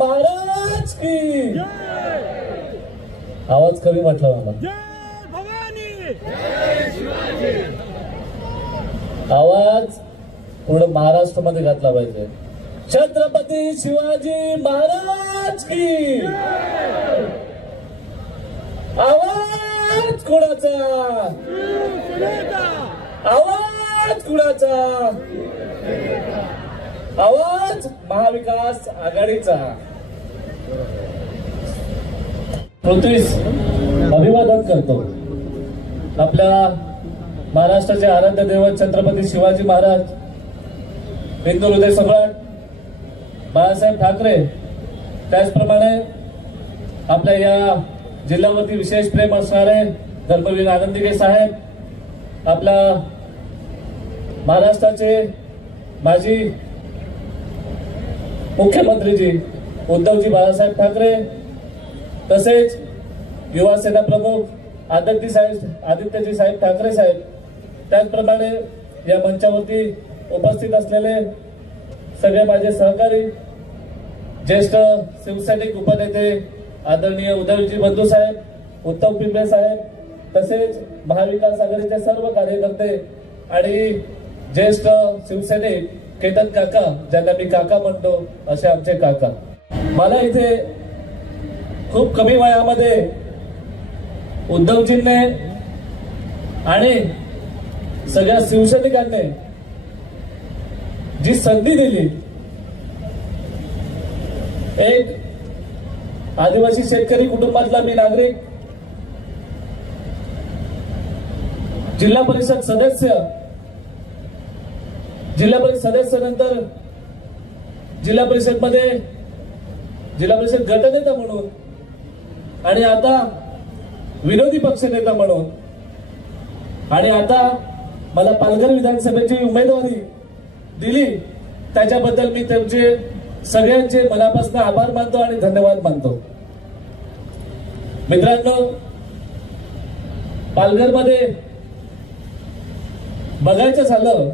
महाराज की आवाज कमी म्हटला मला आवाज पूर्ण महाराष्ट्रामध्ये घातला पाहिजे। छत्रपती शिवाजी महाराज की आवाज कुणाचा आवाज कुणाचा आवाज महाविकास आघाडीचा। पृथ्वीस अभिवादन करतो आपल्या महाराष्ट्राचे आराध्य दैवत छत्रपती शिवाजी महाराज हिंदू हृदय सम्राट बाळासाहेब ठाकरे, त्याचप्रमाणे आपल्या या जिल्ह्यावरती विशेष प्रेम असणारे धर्मवीर आनंदीगे साहेब, आपल्या महाराष्ट्राचे माजी मुख्यमंत्रीजी उद्धवजी बाळासाहेब ठाकरे, तसेच युवा सेना प्रमुख आदित्यजी साहेब ठाकरे साहेब, त्याचप्रमाणे या मंचावरती उपस्थित असलेले सगळे माझे सहकारी, ज्येष्ठ शिवसैनिक उपनेते आदरणीय उदयजी बंधू साहेब, उत्तम पिंपळे साहेब, तसेच महाविकास आघाडीचे सर्व कार्यकर्ते आणि ज्येष्ठ शिवसैनिक केतन काका, ज्यांना मी काका म्हणतो, असे आमचे काका। मला इथे खूप कमी वयामध्ये उद्धवजींनी आणि सगळ्या शिवसैनिकांनी जी संधी दिली, एक आदिवासी शेतकरी कुटुंबातला मी नागरिक, जिल्हा परिषद सदस्य नंतर जिल्हा परिषद गटनेता म्हणून आणि आता विरोधी पक्षनेता म्हणून, आणि आता मला पालघर विधानसभेची उमेदवारी दिली, त्याच्याबद्दल मी त्यांचे सगळ्यांचे मनापासून आभार मानतो आणि धन्यवाद मानतो। मित्रांनो, पालघरमध्ये बघायचं झालं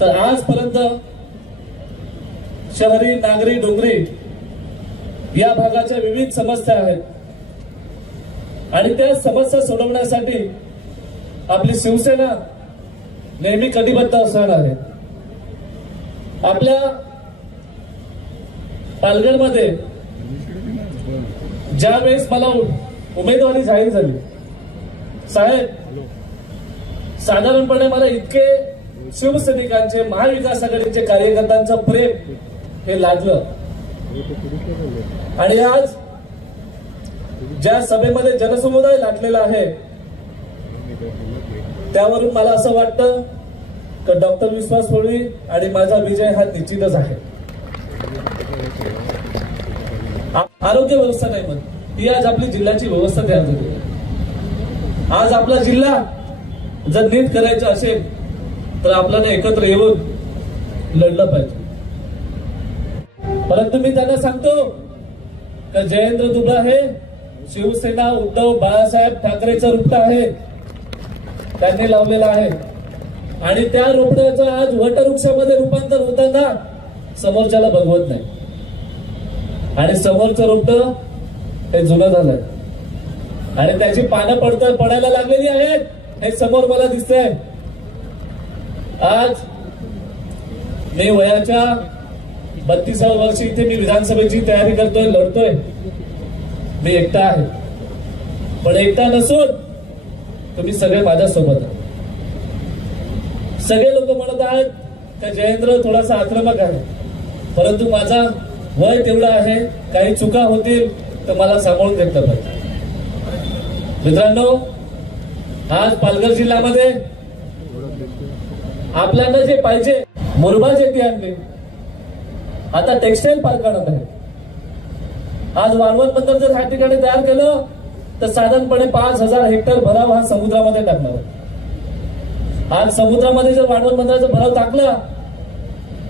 तर आजपर्यंत शहरी, नागरी, डोंगरी या भागाच्या विविध समस्या आहेत आणि त्या समस्या सोडवण्यासाठी आपली शिवसेना नेहमी कटिबद्ध असणार आहे। आपल्या पालघरमध्ये ज्या वेळेस मला उमेदवारी जाहीर झाली, साहेब, साधारणपणे मला इतके शिवसैनिकांचे, महाविकास आघाडीचे कार्यकर्त्यांचं प्रेम हे लागलं आणि आज ज्या सभेमध्ये जनसमुदाय लाटलेला आहे त्यावरून मला असं वाटतं की डॉक्टर विश्वास होळी आणि माझा विजय हा निश्चितच आहे। आरोग्य व्यवस्था नाही म्हणत, ही आज आपली जिल्ह्याची व्यवस्था तयार झाली। आज आपला जिल्हा जर नीट करायचं असेल तर आपल्याला एकत्र येऊन लढलं पाहिजे। परंतु मी त्यांना सांगतो की जयेंद्र दुबे हे शिवसेना उद्धव बाळासाहेब ठाकरेचं रोपट आहे, त्यांनी लावलेलं आहे आणि त्या रोपट्याचं आज वटवृक्षामध्ये रूपांतर होताना समोरच्याला बघवत नाही आणि समोरचं रोपट हे जुनं झालंय आणि त्याची पानं पडायला लागलेली आहेत, हे समोर मला दिसतंय। आज मी वयाच्या 32व्या वर्षी इथे मी विधानसभेची तयारी करतोय, लढतोय। मी एकटा आहे, पण एकटा नसून तुम्ही सगळे माझ्या सोबत आहात। सगळे लोक म्हणत आहेत की जयेंद्र थोडासा आक्रमक आहे, परंतु माझा वय तेवढा आहे, काही चुका होतील तर मला सांभाळून घेतलं पाहिजे। मित्रांनो, आज पालघर जिल्ह्यामध्ये आपल्याला जे पाहिजे, मुरबा शेती आणली, आता टेक्सटाईल पार्क आणत आहे। आज वाळवंट बंदर जर ह्या ठिकाणी तयार केलं तर साधारणपणे 5000 हेक्टर भराव हा समुद्रामध्ये टाकणार आहे। आज समुद्रामध्ये जर वाळवंट बंदराचा भराव टाकला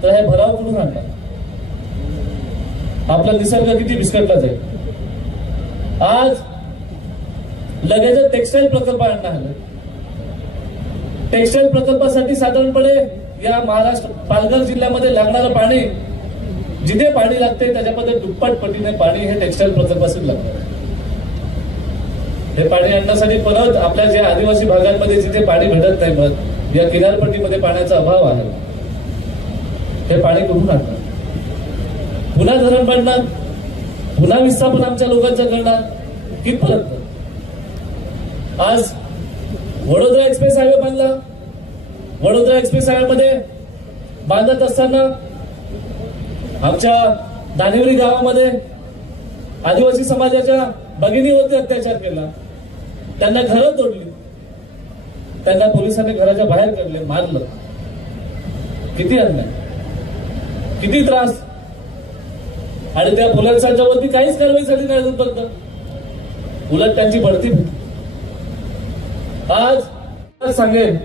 तर हे भराव कुठून आणणार? आपला निसर्ग किती विस्कटला जाईल। आज लगेच टेक्सटाईल प्रकल्प आणणार आहे। टेक्सटाईल प्रकल्पासाठी साधारणपणे या महाराष्ट्र पालघर जिल्ह्यामध्ये लागणारं पाणी जिथे पाणी लागते त्याच्यामध्ये दुप्पट पटीने पाणी हे टेक्स्टाईल प्रकल्पासून लागतं. हे पाणी आणण्यासाठी परत आपल्या ज्या आदिवासी भागांमध्ये जिथे पाणी भेटत नाही, मग या किनारपट्टीमध्ये पाण्याचा अभाव आहे, हे पाणी कुठून आणणार? पुन्हा धरण बांधणार, पुन्हा विस्थापन आमच्या लोकांचं करणार, कितपर्यंत? आज वडोदरा एक्सप्रेस हायवे बांधला. वडोदरा एक्सप्रेस हायवे मध्ये बांधत असताना आमच्या दानिवरी गावामध्ये आदिवासी समाजाच्या भगिनीवरती अत्याचार केला, त्यांना घरं तोडली, त्यांना पोलिसांनी घराच्या बाहेर काढले, मारलं. किती अन्याय, किती त्रास. आणि त्या पोलिसांच्यावरती काहीच कारवाई झाली नाही अजूनपर्यंत, उलट त्यांची बढती भेटली. आज सांगेन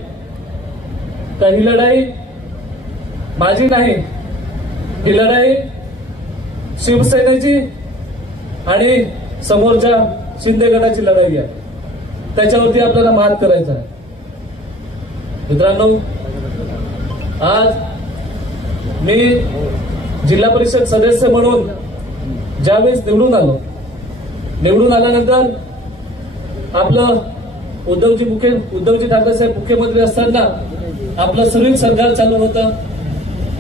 का ही लढाई माझी नाही, ही लढाई शिवसेनेची आणि समोरच्या शिंदे गटाची लढाई आहे. त्याच्यावरती आपल्याला मात करायचा आहे. मित्रांनो, आज मी जिल्हा परिषद सदस्य म्हणून ज्यावेळेस निवडून आल्यानंतर आपलं उद्धवजी ठाकरे साहेब मुख्यमंत्री असताना आपलं सुरळीत सरकार चालू होतं.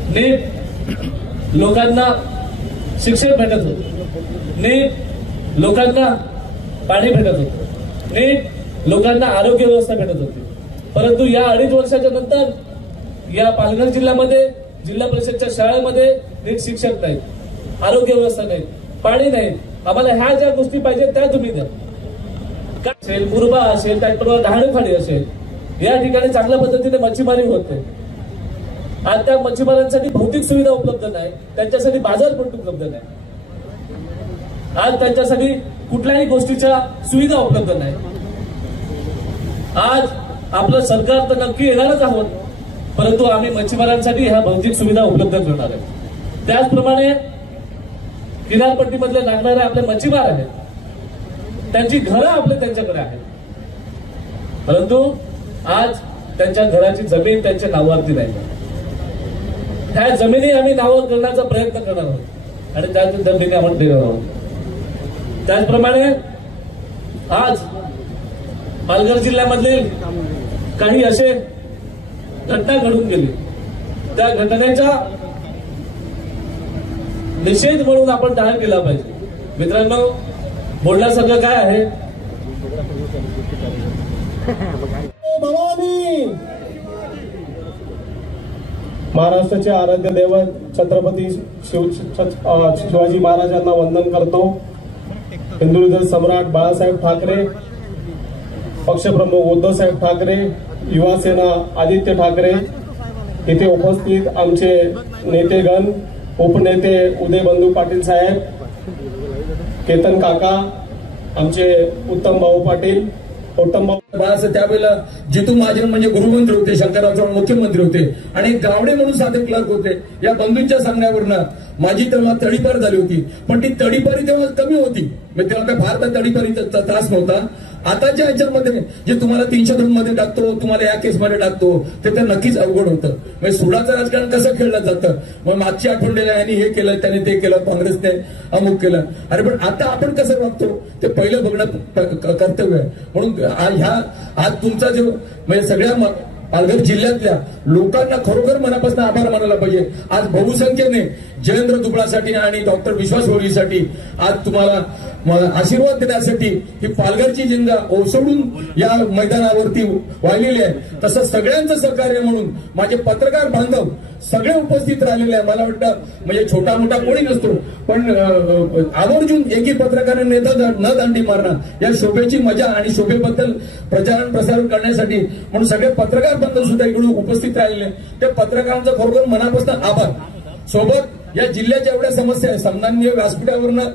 नीट लोकांना शिक्षण भेटत होतं, नीट लोकांना पाणी भेटत होतं, नीट लोकांना आरोग्य व्यवस्था भेटत होती. परंतु या 2.5 वर्षाच्या नंतर या पालघर जिल्ह्यामध्ये जिल्हा परिषदच्या शाळेमध्ये नीट शिक्षक नाहीत, आरोग्य व्यवस्था नाही, पाणी नाही. आम्हाला ह्या ज्या गोष्टी पाहिजेत त्या तुम्ही द्या. असेल, मुरबा असेल, त्याचबरोबर डहाणूखाडी असेल, या ठिकाणी चांगल्या पद्धतीने मच्छीमारी होते. आज त्या मच्छीमारांसाठी भौतिक सुविधा उपलब्ध नाही, त्यांच्यासाठी बाजारपेठ उपलब्ध नाही, आज त्यांच्यासाठी कुठल्याही गोष्टीच्या सुविधा उपलब्ध नाही. आज आपलं सरकार तर नक्की येणारच आहोत, परंतु आम्ही मच्छीमारांसाठी ह्या भौतिक सुविधा उपलब्ध करणार आहे. त्याचप्रमाणे किनारपट्टीमधले लागणारे आपले मच्छीमार आहेत, त्यांची घरं आपले त्यांच्याकडे आहेत, परंतु आज त्यांच्या घराची जमीन त्यांच्या नावावरती नाही. त्या जमिनी आम्ही नावावर करण्याचा प्रयत्न करणार आहोत आणि त्या जमिनी आपण देणार आहोत. त्याचप्रमाणे आज पालघर जिल्ह्यामधले काही असे घटना घडून गेली, त्या घटनेचा निषेध म्हणून आपण जाहीर केला पाहिजे. मित्रांनो, बोलण्यासारखं काय आहे? भवानी, महाराष्ट्राचे आराध्य दैवत छत्रपती शिवाजी महाराजांना वंदन करतो. हिंदू सम्राट बाळासाहेब ठाकरे, पक्षप्रमुख उद्धवसाहेब ठाकरे, युवा सेना आदित्य ठाकरे, इथे उपस्थित आमचे नेतेगण, उपनेते उदय बंधू पाटील साहेब, केतन काका, आमचे उत्तम भाऊ पाटील, बाळासाहेब त्यावेळेला जितू महाजन म्हणजे गृहमंत्री होते, शंकरराव चव्हाण मुख्यमंत्री होते आणि गावडे म्हणून साधे क्लर्क होते. या बंधूंच्या सांगण्यावरनं माझी तेव्हा तडीपार झाली होती, पण ती तडीपारी तेव्हा कमी होती, म्हणजे तेव्हा काय फार तडीपारीचा त्रास नव्हता. आताच्या ह्याच्यामध्ये जे तुम्हाला 302 मध्ये टाकतो, तुम्हाला या केसमध्ये टाकतो, ते तर नक्कीच अवघड होतं. म्हणजे सुडाचं राजकारण कसं खेळलं जातं, मग मागची आठवड्याला यांनी हे केलं, त्याने ते केलं, काँग्रेसने अमुक केलं. अरे पण आता आपण कसं वागतो ते पहिलं बघणं कर्तव्य आहे. म्हणून आज तुमचा जो म्हणजे सगळ्या पालघर जिल्ह्यातल्या लोकांना खरोखर मनापासून आभार मानायला पाहिजे. आज बहुसंख्येने जयेंद्र दुबळासाठी आणि डॉक्टर विश्वास होळीसाठी आज तुम्हाला आशीर्वाद देण्यासाठी ही पालघरची जिंगा ओसडून या मैदानावरती वाहिलेली आहे. तसं सगळ्यांचं सहकार्य म्हणून माझे पत्रकार बांधव सगळे उपस्थित राहिलेले आहे. मला वाटतं म्हणजे छोटा मोठा कोणी नसतो, पण आवर्जून एकही पत्रकाराने न दांडी मारणं या शोभेची मजा आणि शोभेबद्दल प्रचारण प्रसारण करण्यासाठी म्हणून सगळे पत्रकार बांधव सुद्धा इकडून उपस्थित राहिलेले. त्या पत्रकारांचा खरोखर मनापासून आभार. सोबत या जिल्ह्याच्या एवढ्या समस्या आहे, सामान्य व्यासपीठावरनं